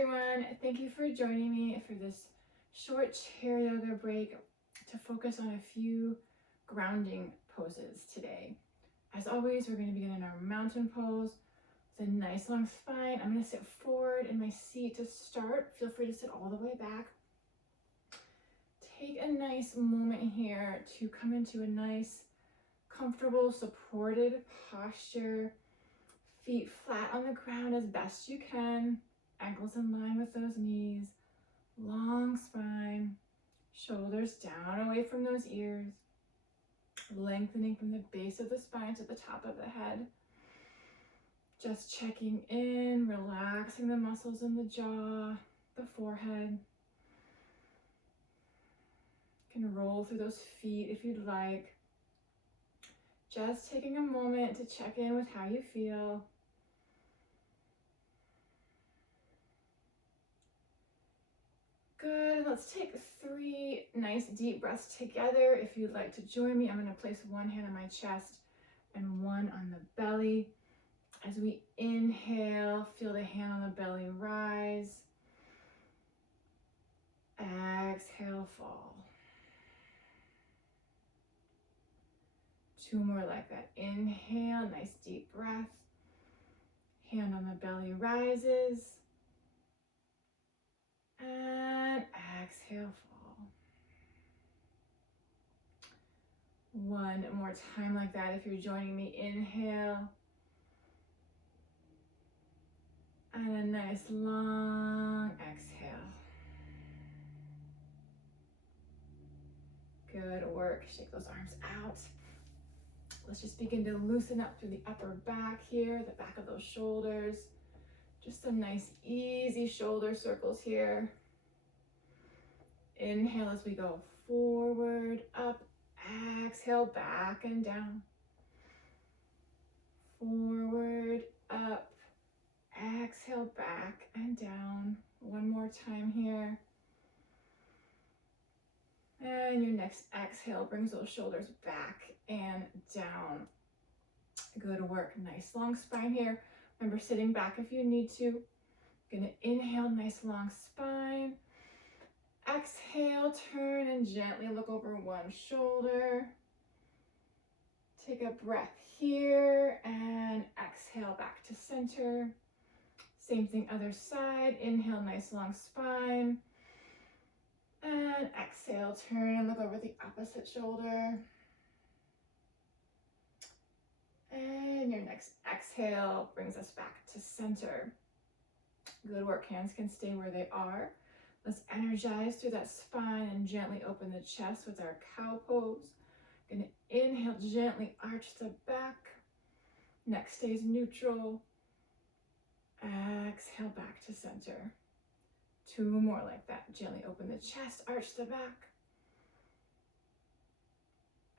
everyone, thank you for joining me for this short chair yoga break to focus on a few grounding poses today. As always, we're going to begin in our mountain pose with a nice long spine. I'm going to sit forward in my seat to start. Feel free to sit all the way back. Take a nice moment here to come into a nice, comfortable, supported posture. Feet flat on the ground as best you can. Ankles in line with those knees. Long spine. Shoulders down away from those ears. Lengthening from the base of the spine to the top of the head. Just checking in, relaxing the muscles in the jaw, the forehead. You can roll through those feet if you'd like. Just taking a moment to check in with how you feel. Good, let's take 3 nice deep breaths together. If you'd like to join me, I'm going to place one hand on my chest and one on the belly. As we inhale, feel the hand on the belly rise. Exhale, fall. 2 more like that. Inhale, nice deep breath. Hand on the belly rises. And exhale, fall. 1 more time like that. If you're joining me, inhale. And a nice long exhale. Good work. Shake those arms out. Let's just begin to loosen up through the upper back here, the back of those shoulders. Just some nice easy shoulder circles here. Inhale as we go forward, up. Exhale, back and down. Forward, up. Exhale, back and down. 1 more time here. And your next exhale brings those shoulders back and down. Good work. Nice long spine here. Remember, sitting back if you need to. Gonna inhale, nice long spine. Exhale, turn and gently look over one shoulder. Take a breath here and exhale back to center. Same thing, other side. Inhale, nice long spine. And exhale, turn and look over the opposite shoulder. And your next exhale brings us back to center. Good work. Hands can stay where they are. Let's energize through that spine and gently open the chest with our cow pose. Gonna inhale, gently arch the back. Neck stays neutral. Exhale back to center. 2 more like that. Gently open the chest, arch the back.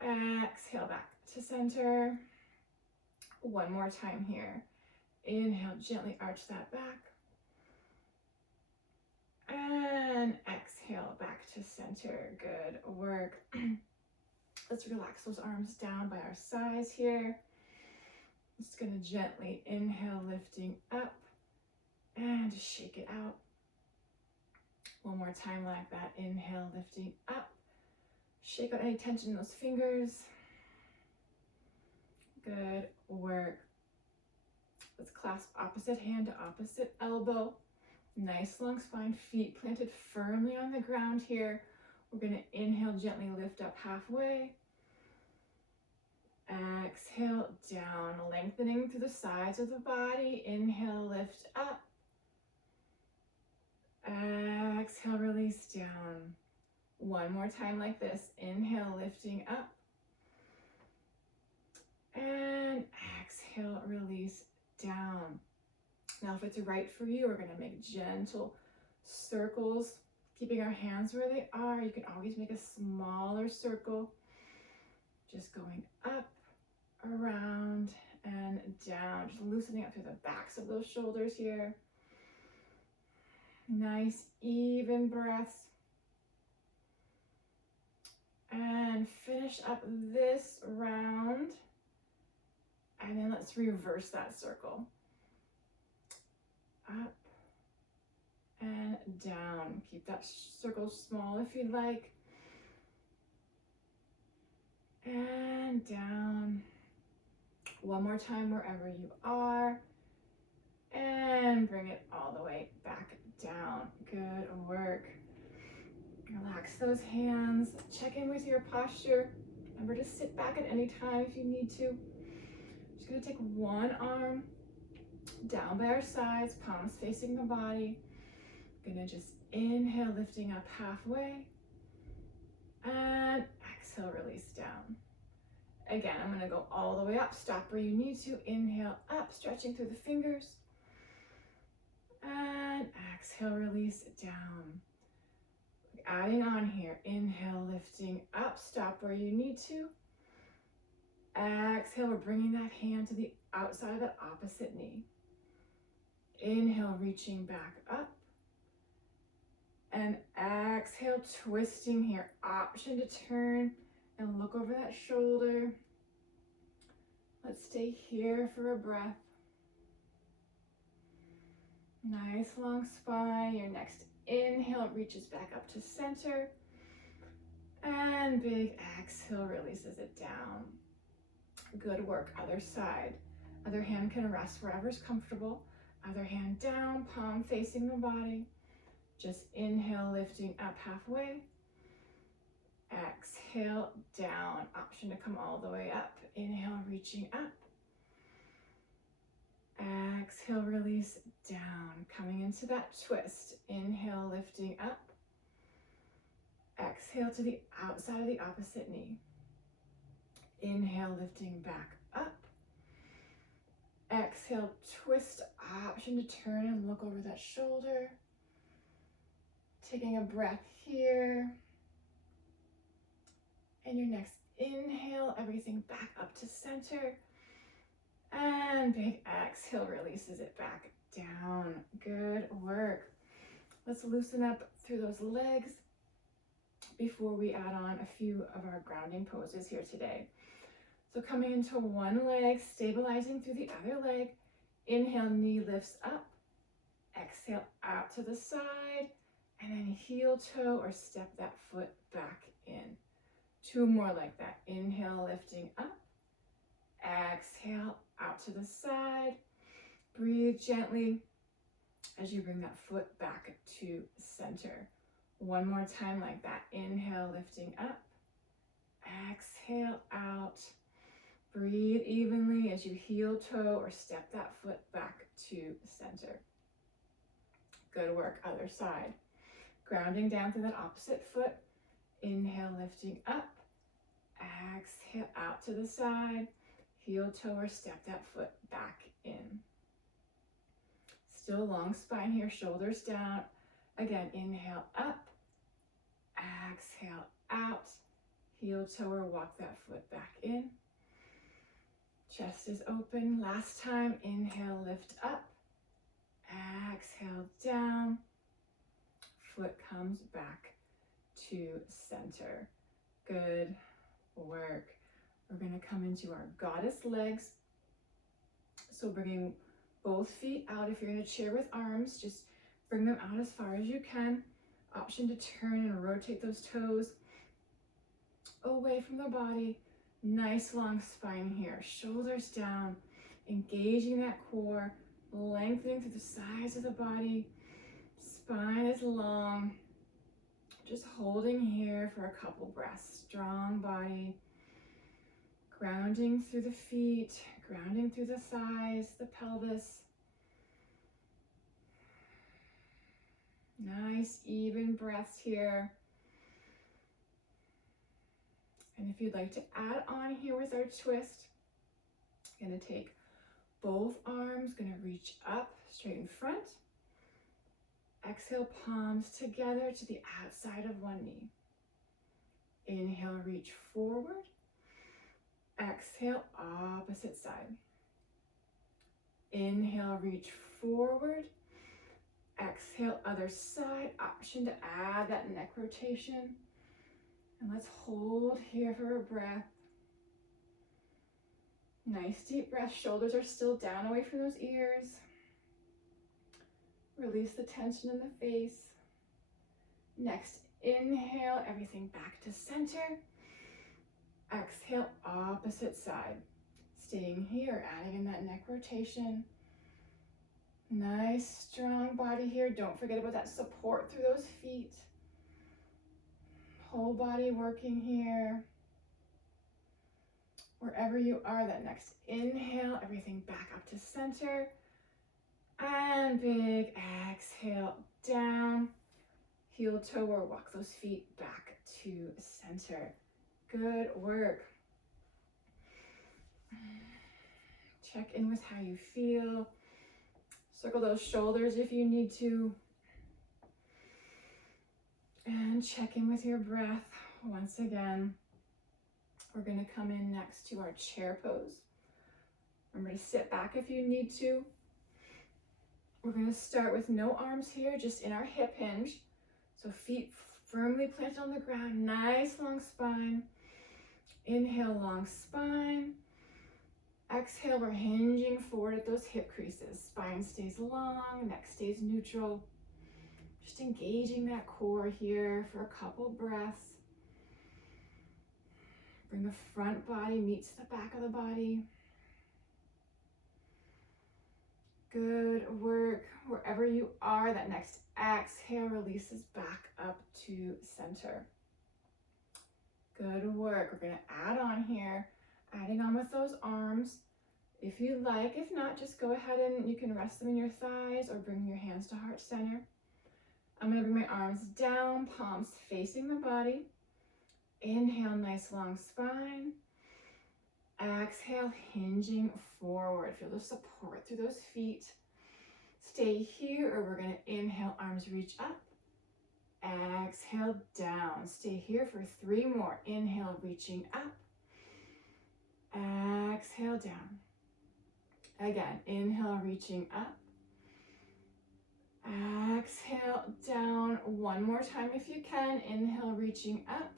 Exhale back to center. 1 more time here. Inhale, gently arch that back. And exhale back to center. Good work. Let's relax those arms down by our sides here. Just gonna gently inhale, lifting up and shake it out. 1 more time like that. Inhale, lifting up. Shake out any tension in those fingers. Good work. Let's clasp opposite hand to opposite elbow. Nice long spine, feet planted firmly on the ground here. We're going to inhale, gently lift up halfway. Exhale, down, lengthening through the sides of the body. Inhale, lift up. Exhale, release down. 1 more time like this. Inhale, lifting up. And exhale, release down. Now, if it's right for you, we're going to make gentle circles, keeping our hands where they are. You can always make a smaller circle, just going up, around, and down, just loosening up through the backs of those shoulders here. Nice, even breaths. And finish up this round. And then let's reverse that circle. Up down. Keep that circle small if you'd like. And down. One more time wherever you are. And bring it all the way back down. Good work. Relax those hands. Check in with your posture. Remember to sit back at any time if you need to. Just going to take one arm down by our sides, palms facing the body. Gonna just inhale, lifting up halfway. And exhale, release down. Again, I'm gonna go all the way up. Stop where you need to. Inhale up, stretching through the fingers. And exhale, release down. Adding on here. Inhale, lifting up. Stop where you need to. Exhale, we're bringing that hand to the outside of the opposite knee. Inhale, reaching back up. And exhale, twisting here. Option to turn and look over that shoulder. Let's stay here for a breath. Nice long spine. Your next inhale reaches back up to center. And big exhale releases it down. Good work. Other side. Other hand can rest wherever's comfortable. Other hand down, palm facing the body. Just inhale, lifting up halfway. Exhale, down. Option to come all the way up. Inhale, reaching up. Exhale, release down. Coming into that twist. Inhale, lifting up. Exhale to the outside of the opposite knee. Inhale, lifting back up. Exhale, twist, option to turn and look over that shoulder. Taking a breath here. And your next inhale, everything back up to center. And big exhale releases it back down. Good work. Let's loosen up through those legs before we add on a few of our grounding poses here today. So coming into one leg, stabilizing through the other leg. Inhale, knee lifts up. Exhale, out to the side. And then heel toe or step that foot back in. Two more like that. Inhale, lifting up. Exhale, out to the side. Breathe gently as you bring that foot back to center. One more time like that. Inhale, lifting up. Exhale, out. Breathe evenly as you heel toe or step that foot back to center. Good work. Other side. Grounding down through that opposite foot. Inhale, lifting up. Exhale, out to the side. Heel toe or step that foot back in. Still long spine here, shoulders down. Again, inhale up. Exhale, out. Heel toe or walk that foot back in. Chest is open. Last time, inhale, lift up. Exhale, down. Foot comes back to center. Good work. We're going to come into our goddess legs. So bringing both feet out. If you're in a chair with arms, just bring them out as far as you can. Option to turn and rotate those toes away from the body. Nice long spine here. Shoulders down. Engaging that core. Lengthening through the sides of the body. Spine is long. Just holding here for a couple breaths. Strong body. Grounding through the feet. Grounding through the thighs, the pelvis. Nice even breaths here. And if you'd like to add on here with our twist, going to take both arms, going to reach up, straight in front. Exhale, palms together to the outside of one knee. Inhale, reach forward. Exhale, opposite side. Inhale, reach forward. Exhale, other side. Option to add that neck rotation. And let's hold here for a breath. Nice deep breath. Shoulders are still down away from those ears. Release the tension in the face. Next, inhale everything back to center. Exhale, opposite side. Staying here, adding in that neck rotation. Nice, strong body here. Don't forget about that support through those feet. Whole body working here. Wherever you are, that next inhale, everything back up to center. And big exhale, down. Heel toe or walk those feet back to center. Good work. Check in with how you feel. Circle those shoulders if you need to. And check in with your breath once again. We're going to come in next to our chair pose. Remember to sit back if you need to. We're going to start with no arms here, just in our hip hinge. So feet firmly planted on the ground, nice long spine. Inhale, long spine. Exhale, we're hinging forward at those hip creases. Spine stays long, neck stays neutral. Just engaging that core here for a couple breaths. Bring the front body meets the back of the body. Good work. Wherever you are, that next exhale releases back up to center. Good work. We're going to add on here, adding on with those arms. If you like, if not, just go ahead and you can rest them in your thighs or bring your hands to heart center. I'm going to bring my arms down, palms facing the body. Inhale, nice long spine. Exhale, hinging forward. Feel the support through those feet. Stay here, or we're going to inhale, arms reach up. Exhale, down. Stay here for 3 more. Inhale, reaching up. Exhale, down. Again, inhale, reaching up. Exhale, down. One more time if you can. Inhale, reaching up.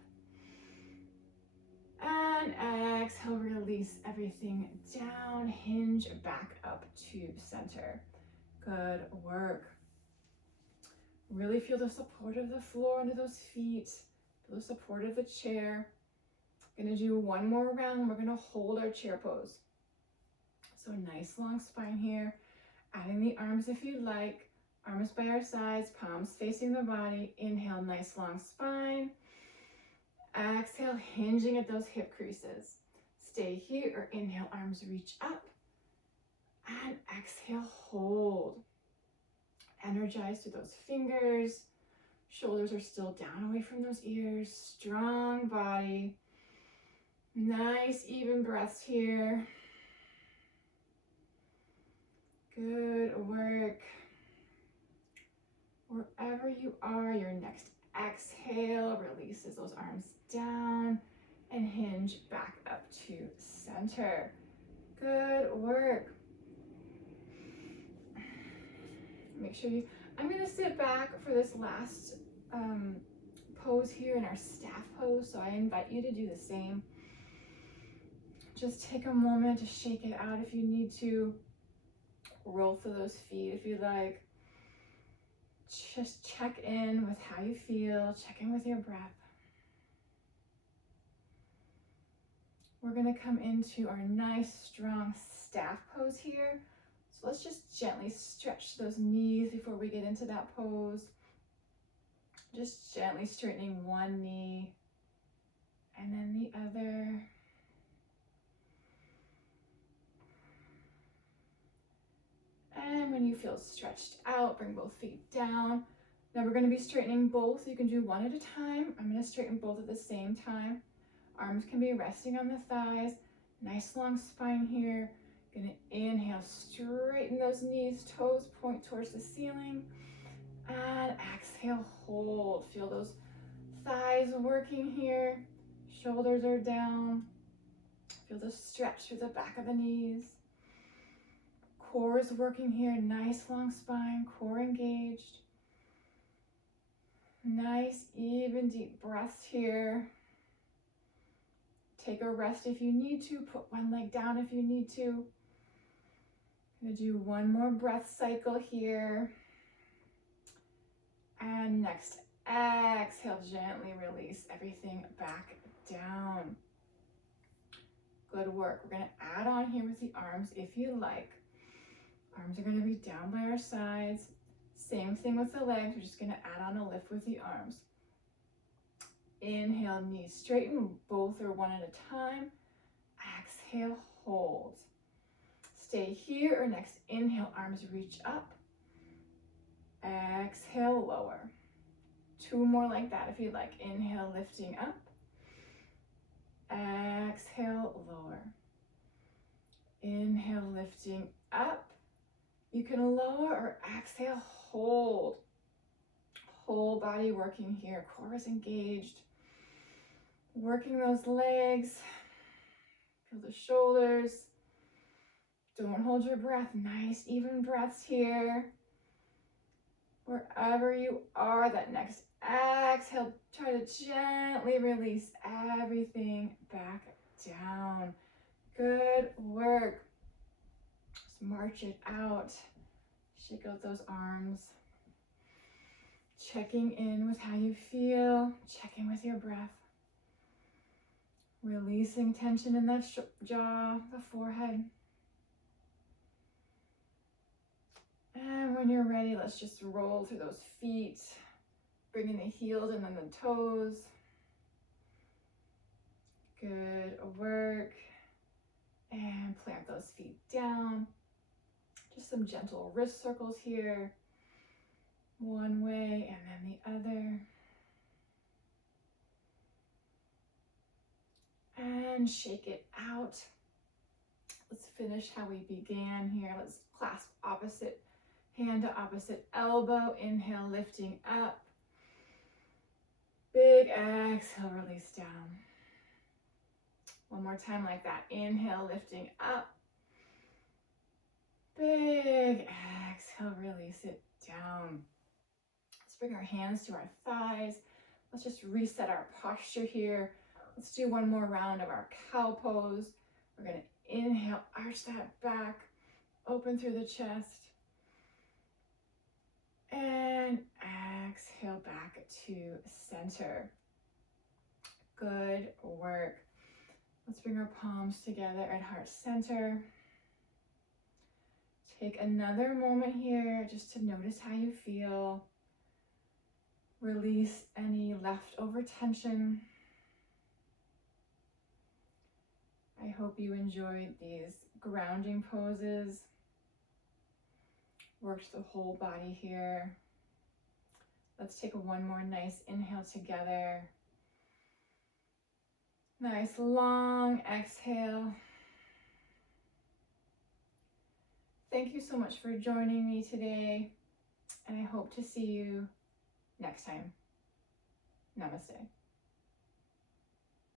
And exhale, release everything down. Hinge back up to center. Good work. Really feel the support of the floor under those feet. Feel the support of the chair. Gonna do one more round. We're gonna hold our chair pose. So nice long spine here. Adding the arms if you like. Arms by our sides, palms facing the body. Inhale, nice long spine. Exhale, hinging at those hip creases. Stay here, or inhale, arms reach up. And exhale, hold. Energize through those fingers. Shoulders are still down away from those ears. Strong body. Nice, even breaths here. Good work. Wherever you are, your next exhale releases those arms down and hinge back up to center. Good work. Make sure you, I'm going to sit back for this last pose here in our staff pose, so I invite you to do the same. Just take a moment to shake it out if you need to. Roll through those feet if you like. Just check in with how you feel. Check in with your breath. We're going to come into our nice, strong staff pose here. So let's just gently stretch those knees before we get into that pose. Just gently straightening one knee and then the other. And when you feel stretched out, bring both feet down. Now we're going to be straightening both. You can do one at a time. I'm going to straighten both at the same time. Arms can be resting on the thighs. Nice long spine here. Going to inhale, straighten those knees, toes point towards the ceiling. And exhale, hold. Feel those thighs working here. Shoulders are down. Feel the stretch through the back of the knees. Core is working here. Nice long spine, core engaged. Nice, even deep breaths here. Take a rest if you need to. Put one leg down if you need to. Gonna do one more breath cycle here. And next exhale, gently release everything back down. Good work. We're going to add on here with the arms if you like. Arms are going to be down by our sides. Same thing with the legs. We're just going to add on a lift with the arms. Inhale, knees straighten. Both are one at a time. Exhale, hold. Stay here or next inhale, arms reach up. Exhale, lower. 2 more like that if you'd like. Inhale, lifting up. Exhale, lower. Inhale, lifting up. You can lower or exhale, hold. Whole body working here. Core is engaged. Working those legs. Feel the shoulders. Don't hold your breath. Nice, even breaths here. Wherever you are, that next exhale, try to gently release everything back down. Good work. Just march it out. Shake out those arms. Checking in with how you feel. Checking with your breath. Releasing tension in that jaw, the forehead. And when you're ready, let's just roll through those feet, bringing the heels and then the toes. Good work. And plant those feet down. Just some gentle wrist circles here. One way and then the other. And shake it out. Let's finish how we began here. Let's clasp opposite hand to opposite elbow. Inhale, lifting up. Big exhale, release down. One more time like that. Inhale, lifting up. Big exhale, release it down. Let's bring our hands to our thighs. Let's just reset our posture here. Let's do one more round of our cow pose. We're going to inhale, arch that back, open through the chest. And exhale back to center. Good work. Let's bring our palms together at heart center. Take another moment here just to notice how you feel. Release any leftover tension. I hope you enjoyed these grounding poses. Worked the whole body here. Let's take one more nice inhale together. Nice long exhale. Thank you so much for joining me today, and I hope to see you next time. Namaste.